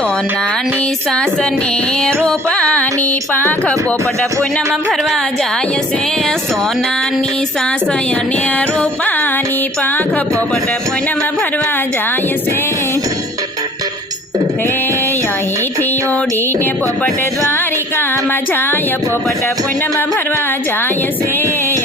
સોનાની સાસને રૂપાની પાંખ પોપટ પૂનમ ભરવા જાય છે સોનાની સાસ અને રૂપાની પાંખ પોપટ પૂનમ ભરવા જાય છે હે અહીંથી ઓડીને પોપટ દ્વારિકામાં જાય પોપટ પૂનમ ભરવા જાય છે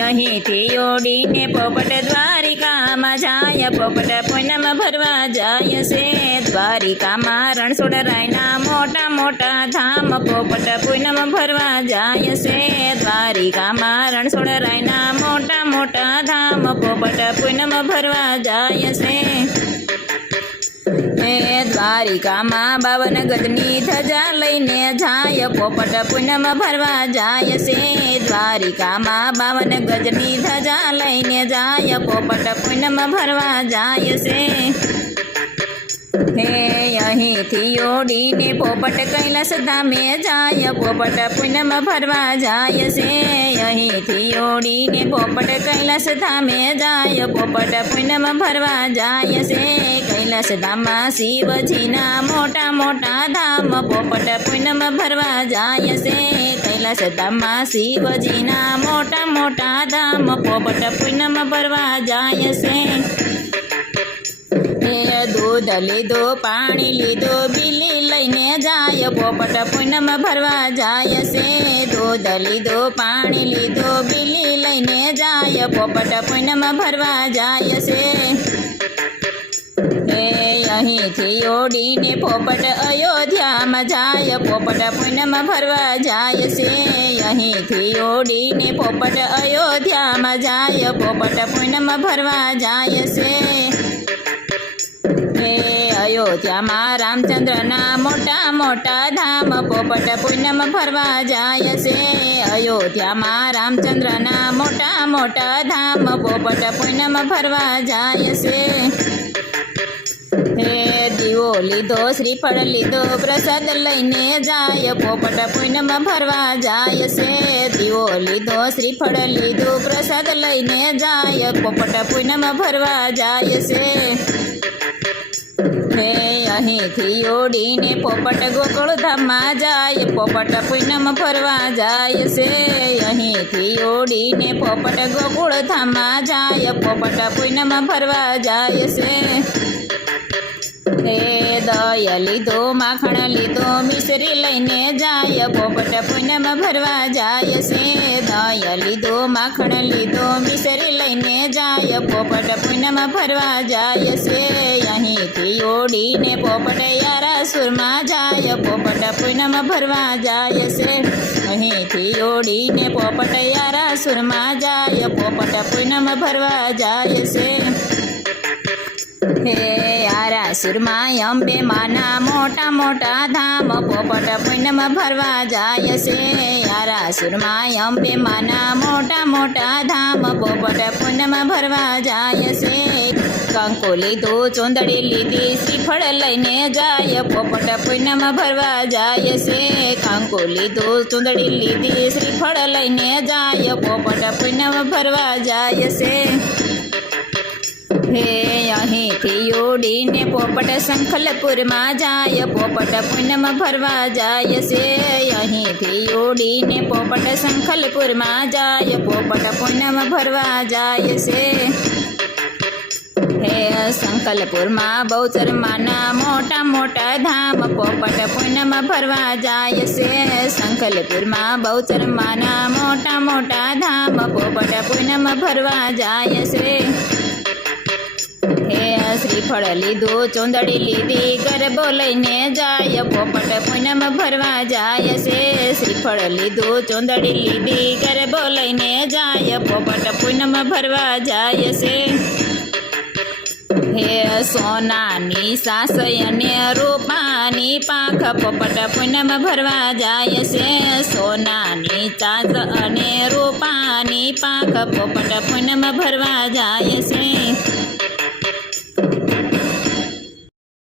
અહીંથી ઓડીને પોપટ દ્વારિકામાં જાય પોપટ પૂનમ ભરવા જાય છે દ્વારિકામાં રણછોડરાયના મોટા મોટા ધામ પોપટ પૂનમ ભરવા જાય છે દ્વારિકામાં રણછોડરાયના મોટા મોટા ધામ પોપટ પૂનમ ભરવા જાય છે દ્વારિકામાં 52 ગજની ધજા લઈને જાય પોપટ પૂનમ ભરવા જાય છે દ્વારિકામાં 52 ગજની ધજા લઈને જાય પોપટ પૂનમ ભરવા જાય છે હે અહીંથી ઓડીને પોપટ કૈલાસ ધામે જાય પોપટ પૂનમ ભરવા જાય છે અહીંથી ઓડીને પોપટ કૈલાસ ધામે જાય પોપટ પૂનમ ભરવા જાય છે કૈલાસ ધામમાં શિવજીના મોટા મોટા ધામ પોપટ પૂનમ ભરવા જાય છે કૈલાસ ધામમાં શિવજીના મોટા મોટા ધામ પોપટ પૂનમ ભરવા જાય છે દૂધ લીધો પાણી લીધો બીલી લઈને જાય પોપટ પૂનમ ભરવા જાય છે દૂધ લીધો પાણી લીધો બીલી લઈને જાય પોપટ પૂનમ ભરવા જાય છે અહીંથી ઓડીને પોપટ અયોધ્યામાં જાય પોપટ પૂનમ ભરવા જાય છે અહીંથી ઓડીને પોપટ અયોધ્યામાં જાય પોપટ પૂનમ ભરવા જાય છે અયોધ્યામાં રામચંદ્રના મોટા મોટા ધામ પોપટ પૂનમ ભરવા જાય છે અયોધ્યામાં રામચંદ્રના મોટા મોટા ધામ પોપટ પૂનમ ભરવા જાય છે હે દીવો લીધો શ્રીફળ લીધો પ્રસાદ લઈને જાય પોપટ પૂનમ ભરવા જાય છે દીવો લીધો શ્રીફળ લીધો પ્રસાદ લઈને જાય પોપટ પૂનમ ભરવા જાય છે હે અહીંથી ઓડીને પોપટ ગોકુળ ધામમાં જાય પોપટ પૂનમ ભરવા જાય છે અહીંથી ઓડીને પોપટ ગોકુળ ધામમાં જાય પોપટ પૂનમ ભરવા જાય છે હે દય લીધો માખણ લીધો મિશ્રી લઈને જાય પોપટ પૂનમ ભરવા જાય છે દય લીધો માખણ લીધો મિશ્રી લઈને જાય પોપટ પૂનમ ભરવા જાય છે અહીંથી ઓડીને પોપટ યારાસુરમાં જાય પોપટ પૂનમ ભરવા જાય છે અહીંથી ઓડીને પોપટ યારાસુરમાં જાય પોપટ પૂનમ ભરવા જાય છે હે આરાસુરમાં અંબે માના મોટા મોટા ધામ પોપટ પૂનમ ભરવા જાય છે આરાસુરમાં અંબે માના મોટા મોટા ધામ પોપટ પૂનમ ભરવા જાય છે કંકુ લીધું ચોંદડી લીધી શ્રીફળ લઈને જાય પોપટ પૂનમ ભરવા જાય છે કંકુ લીધું ચોંદડી લીધી શ્રીફળ લઈને જાય પોપટ પૂનમ ભરવા જાય છે હે અહીંથી ઓડીને પોપટ સંખલપુરમાં જાય પોપટ પૂનમ ભરવા જાય છે અહીંથી ઓડીને પોપટ સંખલપુરમાં જાય પોપટ પૂનમ ભરવા જાય છે હે સંકલપુરમાં બહુચરમાના મોટા મોટા ધામ પોપટ પૂનમ ભરવા જાય છે સંકલપુરમાં બહુચરમાના મોટા મોટા ધામ પોપટ પૂનમ ભરવા જાય છે હે શ્રીફળ લીધું ચોંદડી લીધી ગરબો લઈને જાય પોપટ પૂનમ ભરવા જાય છે શ્રીફળ લીધું ચોંદડી લીધી ગરબો લઈને જાય પોપટ પૂનમ ભરવા જાય છે હે સોનાની સાસ અને રૂપાની પાંખ પોપટ પૂનમ ભરવા જાય છે સોનાની સાસ અને રૂપાની પાંખ પોપટ પૂનમ ભરવા જાય છે